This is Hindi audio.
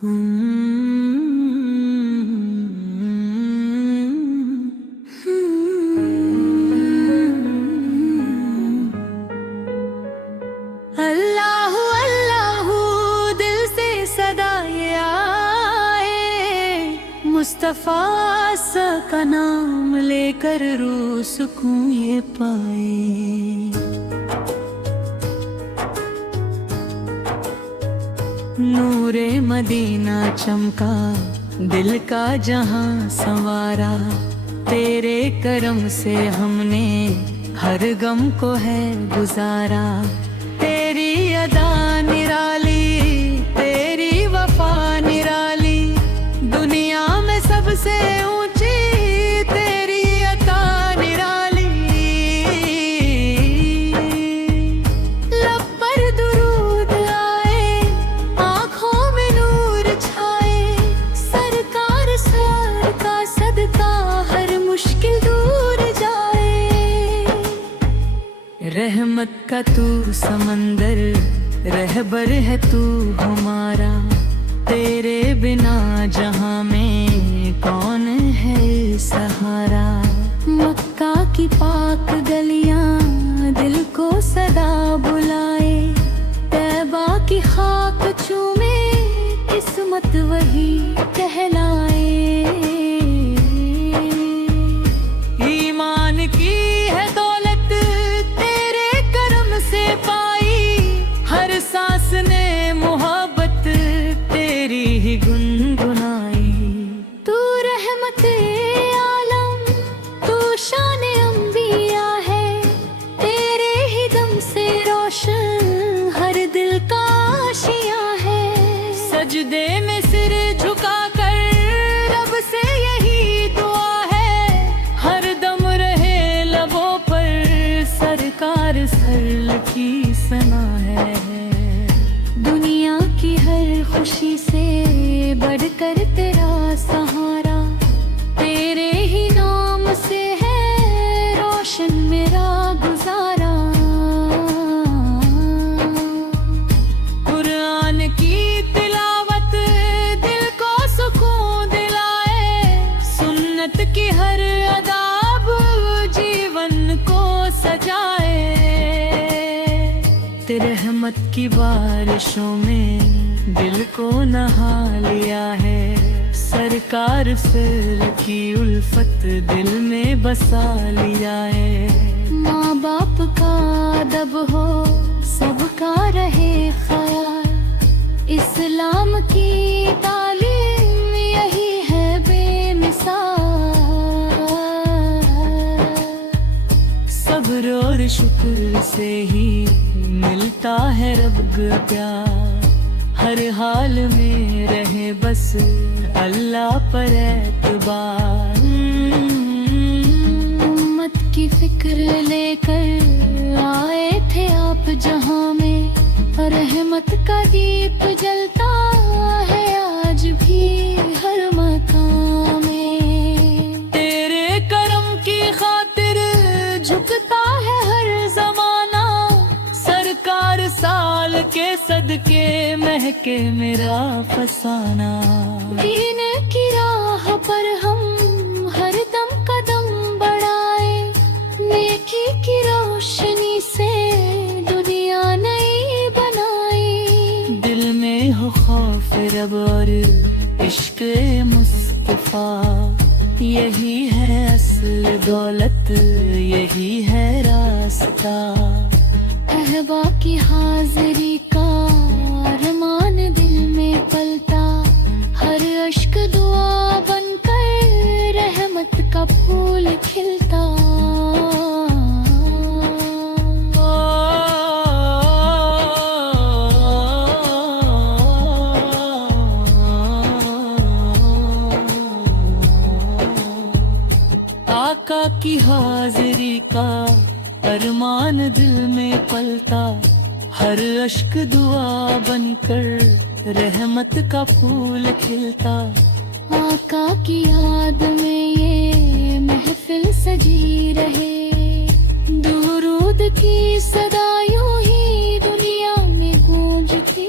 अल्लाह अल्लाह दिल से सदा ये आए, मुस्तफ़ा सा का नाम लेकर रूह सुकून ये पाए। नूरे मदीना चमका, दिल का जहां संवारा, तेरे करम से हमने हर गम को है गुजारा। तेरी अदा निराली, तेरी वफा निराली, दुनिया में सबसे ऊंची तेरी अता निराली। लब पर दुरूद आए, आँखों में नूर छाए, सरकार सर का सदका हर मुश्किल दूर जाए। रहमत का तू समंदर, रहबर है तू हमारा, तेरे बिना जहां में कौन है सहारा। मक्का की पाक गलियां दिल को सदा बुलाए, तैबा की खाक चूमे किस्मत वही कहलाए। ईमान की है दौलत तेरे करम से पाई, हर सांस ने मोहब्बत तेरी ही गुनगुनाई। तू रहमत आलम, तू शान अंबिया है, तेरे ही दम से रोशन हर दिल का आशिया है। सजदे में सिर झुका कर रब से यही दुआ है, हर दम रहे लबों पर सरकार सर की सना है। दुनिया की हर खुशी से बढ़कर तेरा सहारा, तेरे ही नाम से है रोशन मेरा गुजारा। कुरान की तिलावत दिल को सुकून दिलाए, सुन्नत की हर अदाब जीवन को सजाए। तेरे रहमत की बारिशों में दिल को नहा लिया है, सरकार फिर की उल्फत दिल में बसा लिया है। माँ बाप का अदब हो, सबका रहे ख्याल, इस्लाम की तालीम यही है बेमिसाल। सब्र और शुक्र से ही मिलता है रब का प्यार, हर हाल में रहे बस अल्लाह पर एतबार। उम्मत की फिक्र लेकर आए थे आप जहां में, रहमत का दीप जलता है आज भी हर मकाम में। तेरे करम की खातिर झुकता है हर जमाना, सरकार साल के सदके महके मेरा फसाना। दीन की राह पर हम हर दम कदम बढ़ाए, नेकी की रोशनी से दुनिया नई बनाई। दिल में हो खौफ रब और इश्क मुस्तफा, यही है असल दौलत, यही है रास्ता। अहबा की हाजिरी का अरमान दिल में पलता, हर अश्क दुआ बनकर रहमत का फूल खिलता। आका की हाजिरी का अरमान दिल में पलता, हर अश्क दुआ बनकर रहमत का फूल खिलता। आका की याद में ये महफिल सजी रहे, दुरूद की सदा यूं ही दुनिया में गूंजती